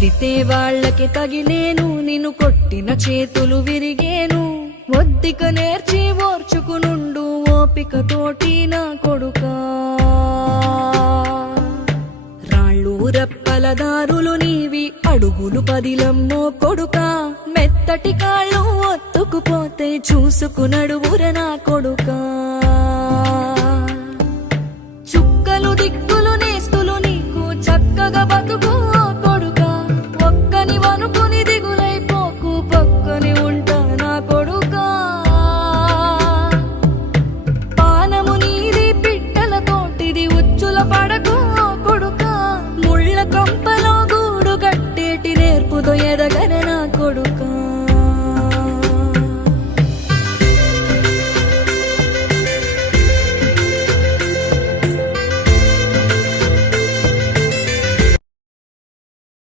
తిడితే వాళ్ళకి తగిలేను, నిన్ను కొట్టిన చేతులు విరిగేను. ఒద్దిక నేర్చి ఓర్చుకునుండు ఓపిక తోటి నా కొడుకా. రాళ్ళు రెప్పల దారులు నీవి, అడుగులు పదిలమ్మో కొడుకా. మెత్తటి కాళ్ళు ఒత్తుకుపోతే చూసుకునడువుర నా కొడుకా. చుక్కలు దిక్కులు నేస్తులు నీకు చక్కగా బతుకు కొడుకా. ఒక్కని వనుకుని దిగులైపోకు, పక్కని ఉంటా నా కొడుకా. పానము నీది పిట్టల తోటిది, ఉచ్చుల పడకు కొడుకా. ముళ్ళ కంపలో గూడు కట్టేటి నేర్పుతో ఎదగన నా కొడుకా.